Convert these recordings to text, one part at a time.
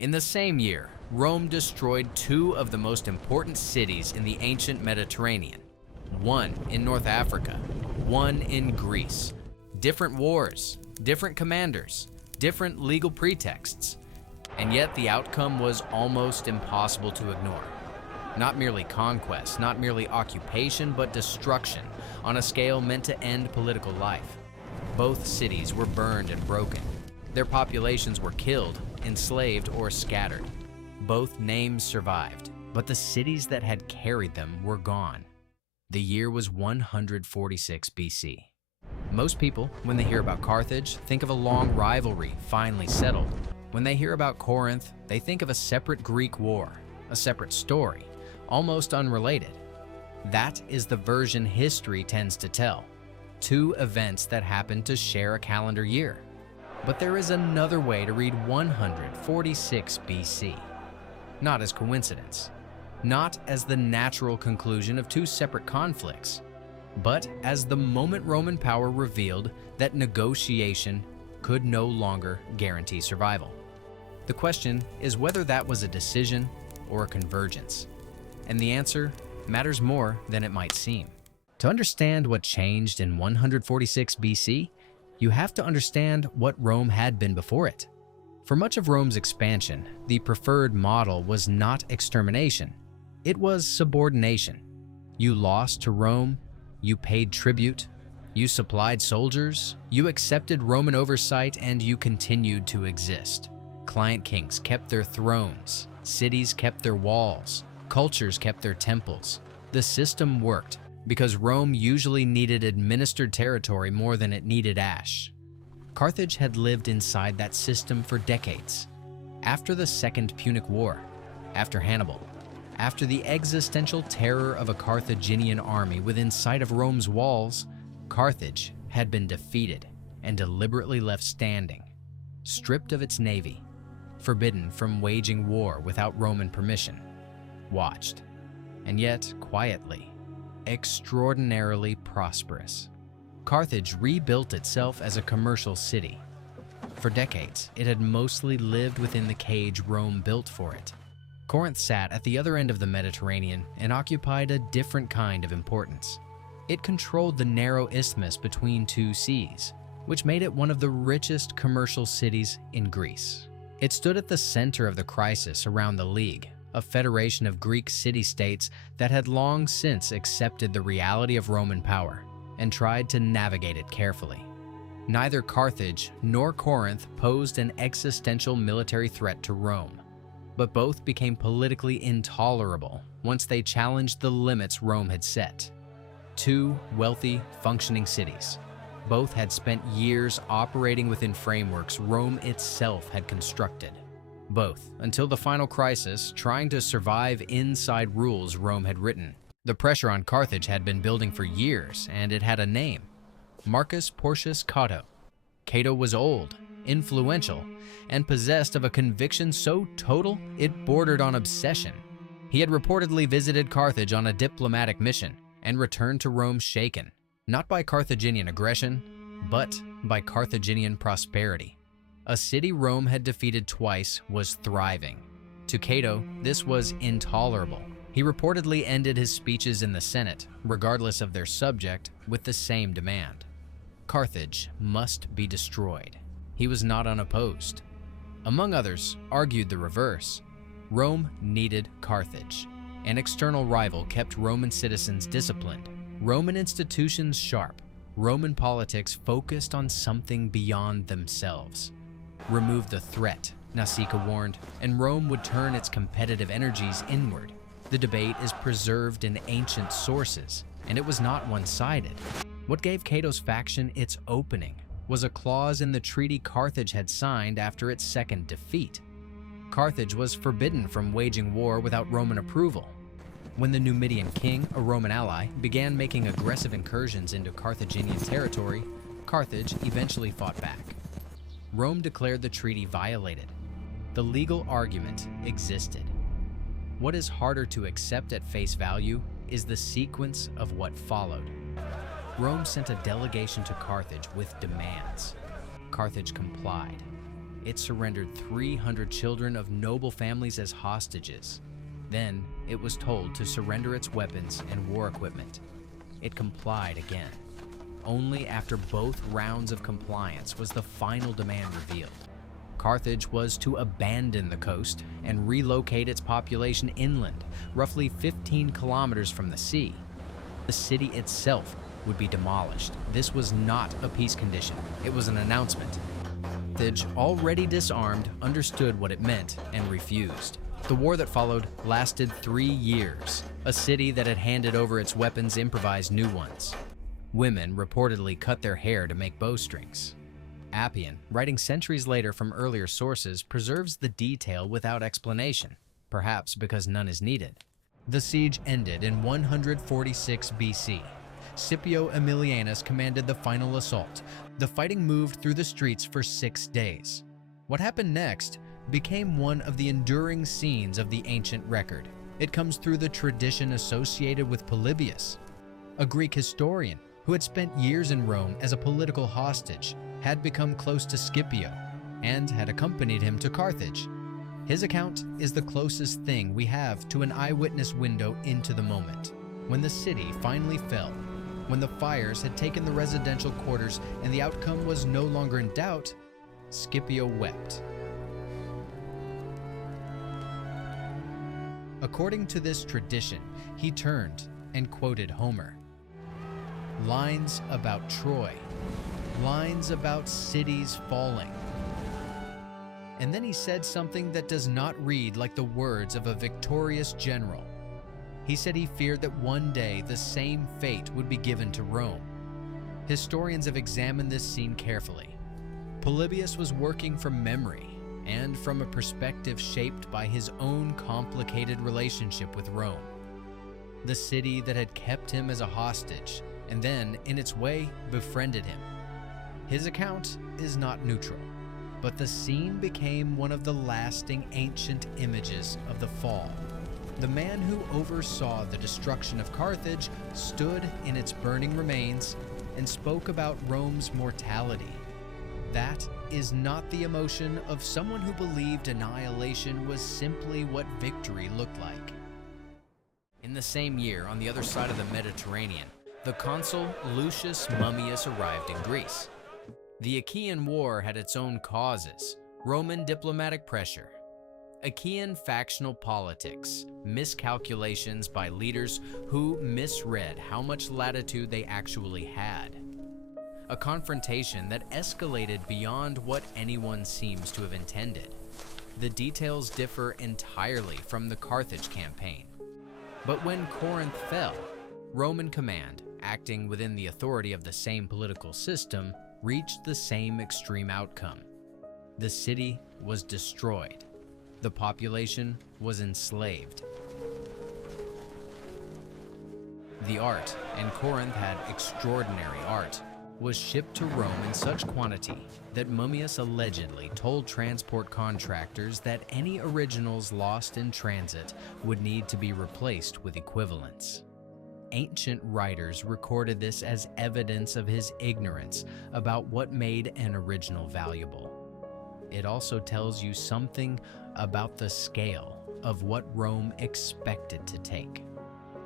In the same year, Rome destroyed two of the most important cities in the ancient Mediterranean, one in North Africa, one in Greece. Different wars, different commanders, different legal pretexts, and yet the outcome was almost impossible to ignore. Not merely conquest, not merely occupation, but destruction on a scale meant to end political life. Both cities were burned and broken. Their populations were killed, enslaved, or scattered. Both names survived, but the cities that had carried them were gone. The year was 146 BC. Most people, when they hear about Carthage, think of a long rivalry finally settled. When they hear about Corinth, they think of a separate Greek war, a separate story, almost unrelated. That is the version history tends to tell. Two events that happen to share a calendar year. But there is another way to read 146 BC. Not as coincidence, not as the natural conclusion of two separate conflicts, but as the moment Roman power revealed that negotiation could no longer guarantee survival. The question is whether that was a decision or a convergence. And the answer matters more than it might seem. To understand what changed in 146 BC, you have to understand what Rome had been before it. For much of Rome's expansion, the preferred model was not extermination. It was subordination. You lost to Rome, you paid tribute, you supplied soldiers, you accepted Roman oversight, and you continued to exist. Client kings kept their thrones, cities kept their walls, cultures kept their temples. The system worked because Rome usually needed administered territory more than it needed ash. Carthage had lived inside that system for decades. After the Second Punic War, after Hannibal, after the existential terror of a Carthaginian army within sight of Rome's walls, Carthage had been defeated and deliberately left standing, stripped of its navy, forbidden from waging war without Roman permission, watched, and yet quietly, extraordinarily prosperous. Carthage rebuilt itself as a commercial city. For decades, it had mostly lived within the cage Rome built for it. Corinth sat at the other end of the Mediterranean and occupied a different kind of importance. It controlled the narrow isthmus between two seas, which made it one of the richest commercial cities in Greece. It stood at the center of the crisis around the League, a federation of Greek city-states that had long since accepted the reality of Roman power and tried to navigate it carefully. Neither Carthage nor Corinth posed an existential military threat to Rome, but both became politically intolerable once they challenged the limits Rome had set. Two wealthy, functioning cities. Both had spent years operating within frameworks Rome itself had constructed. Both, until the final crisis, trying to survive inside rules Rome had written. The pressure on Carthage had been building for years, and it had a name: Marcus Porcius Cato. Cato was old, influential, and possessed of a conviction so total it bordered on obsession. He had reportedly visited Carthage on a diplomatic mission and returned to Rome shaken, not by Carthaginian aggression, but by Carthaginian prosperity. A city Rome had defeated twice was thriving. To Cato, this was intolerable. He reportedly ended his speeches in the Senate, regardless of their subject, with the same demand: Carthage must be destroyed. He was not unopposed. Among others, argued the reverse. Rome needed Carthage. An external rival kept Roman citizens disciplined, Roman institutions sharp, Roman politics focused on something beyond themselves. Remove the threat, Nasica warned, and Rome would turn its competitive energies inward. The debate is preserved in ancient sources, and it was not one-sided. What gave Cato's faction its opening was a clause in the treaty Carthage had signed after its second defeat. Carthage was forbidden from waging war without Roman approval. When the Numidian king, a Roman ally, began making aggressive incursions into Carthaginian territory, Carthage eventually fought back. Rome declared the treaty violated. The legal argument existed. What is harder to accept at face value is the sequence of what followed. Rome sent a delegation to Carthage with demands. Carthage complied. it surrendered 300 children of noble families as hostages. Then, it was told to surrender its weapons and war equipment. It complied again. Only after both rounds of compliance was the final demand revealed. Carthage was to abandon the coast and relocate its population inland, roughly 15 kilometers from the sea. The city itself would be demolished. This was not a peace condition. It was an announcement. Carthage, already disarmed, understood what it meant and refused. The war that followed lasted 3 years. A city that had handed over its weapons improvised new ones. Women reportedly cut their hair to make bowstrings. Appian, writing centuries later from earlier sources, preserves the detail without explanation, perhaps because none is needed. The siege ended in 146 BC. Scipio Aemilianus commanded the final assault. The fighting moved through the streets for 6 days. What happened next became one of the enduring scenes of the ancient record. It comes through the tradition associated with Polybius, a Greek historian who had spent years in Rome as a political hostage, had become close to Scipio, and had accompanied him to Carthage. His account is the closest thing we have to an eyewitness window into the moment. When the city finally fell, when the fires had taken the residential quarters and the outcome was no longer in doubt, Scipio wept. According to this tradition, he turned and quoted Homer. Lines about Troy, lines about cities falling. And then he said something that does not read like the words of a victorious general. He said he feared that one day the same fate would be given to Rome. Historians have examined this scene carefully. Polybius was working from memory and from a perspective shaped by his own complicated relationship with Rome. The city that had kept him as a hostage and then, in its way, befriended him. His account is not neutral, but the scene became one of the lasting ancient images of the fall. The man who oversaw the destruction of Carthage stood in its burning remains and spoke about Rome's mortality. That is not the emotion of someone who believed annihilation was simply what victory looked like. In the same year, on the other side of the Mediterranean, the consul Lucius Mummius arrived in Greece. The Achaean War had its own causes: Roman diplomatic pressure, Achaean factional politics, miscalculations by leaders who misread how much latitude they actually had. A confrontation that escalated beyond what anyone seems to have intended. The details differ entirely from the Carthage campaign. But when Corinth fell, Roman command, acting within the authority of the same political system, reached the same extreme outcome. The city was destroyed. The population was enslaved. The art, and Corinth had extraordinary art, was shipped to Rome in such quantity that Mummius allegedly told transport contractors that any originals lost in transit would need to be replaced with equivalents. Ancient writers recorded this as evidence of his ignorance about what made an original valuable. It also tells you something about the scale of what Rome expected to take.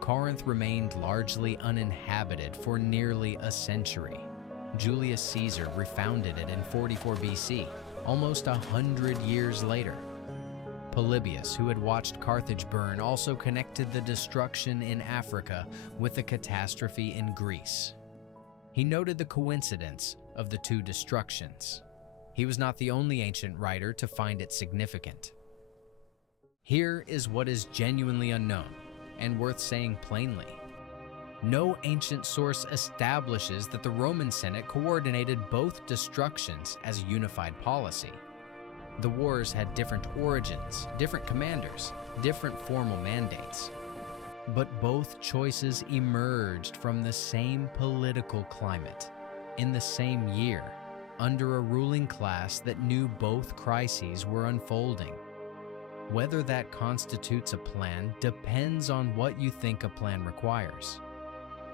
Corinth remained largely uninhabited for nearly a century. Julius Caesar refounded it in 44 BC, almost 100 years later. Polybius, who had watched Carthage burn, also connected the destruction in Africa with the catastrophe in Greece. He noted the coincidence of the two destructions. He was not the only ancient writer to find it significant. Here is what is genuinely unknown and worth saying plainly. No ancient source establishes that the Roman Senate coordinated both destructions as a unified policy. The wars had different origins, different commanders, different formal mandates. But both choices emerged from the same political climate, in the same year, under a ruling class that knew both crises were unfolding. Whether that constitutes a plan depends on what you think a plan requires.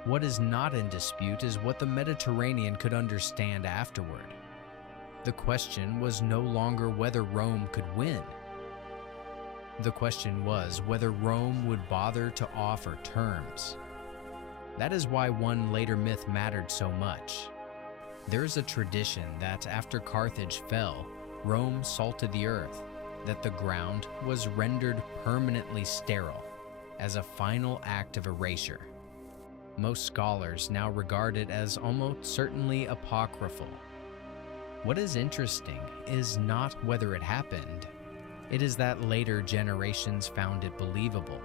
What is not in dispute is what the Mediterranean could understand afterward. The question was no longer whether Rome could win. The question was whether Rome would bother to offer terms. That is why one later myth mattered so much. There is a tradition that after Carthage fell, Rome salted the earth, that the ground was rendered permanently sterile as a final act of erasure. Most scholars now regard it as almost certainly apocryphal. What is interesting is not whether it happened, it is that later generations found it believable.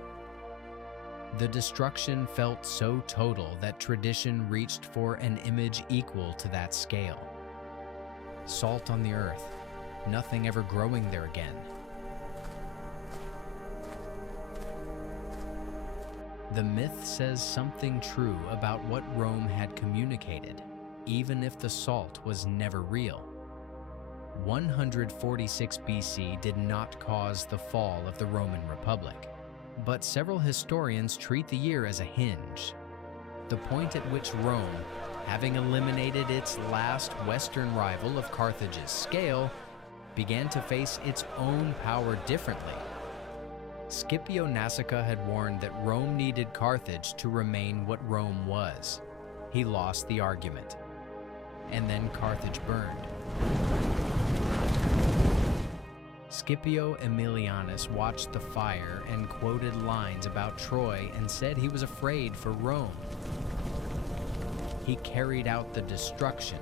The destruction felt so total that tradition reached for an image equal to that scale. Salt on the earth, nothing ever growing there again. The myth says something true about what Rome had communicated, even if the salt was never real. 146 BC did not cause the fall of the Roman Republic, but several historians treat the year as a hinge, the point at which Rome, having eliminated its last Western rival of Carthage's scale, began to face its own power differently. Scipio Aemilianus had warned that Rome needed Carthage to remain what Rome was. He lost the argument, and then Carthage burned. Scipio Aemilianus watched the fire and quoted lines about Troy and said he was afraid for Rome. He carried out the destruction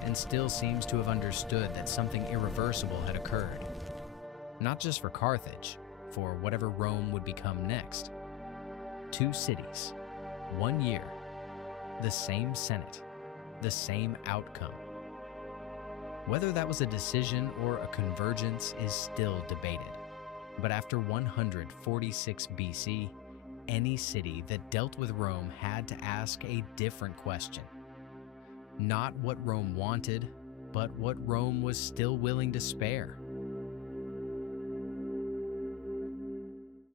and still seems to have understood that something irreversible had occurred. Not just for Carthage, for whatever Rome would become next. 2 cities, 1 year, the same Senate, the same outcome. Whether that was a decision or a convergence is still debated. But after 146 BC, any city that dealt with Rome had to ask a different question. Not what Rome wanted, but what Rome was still willing to spare.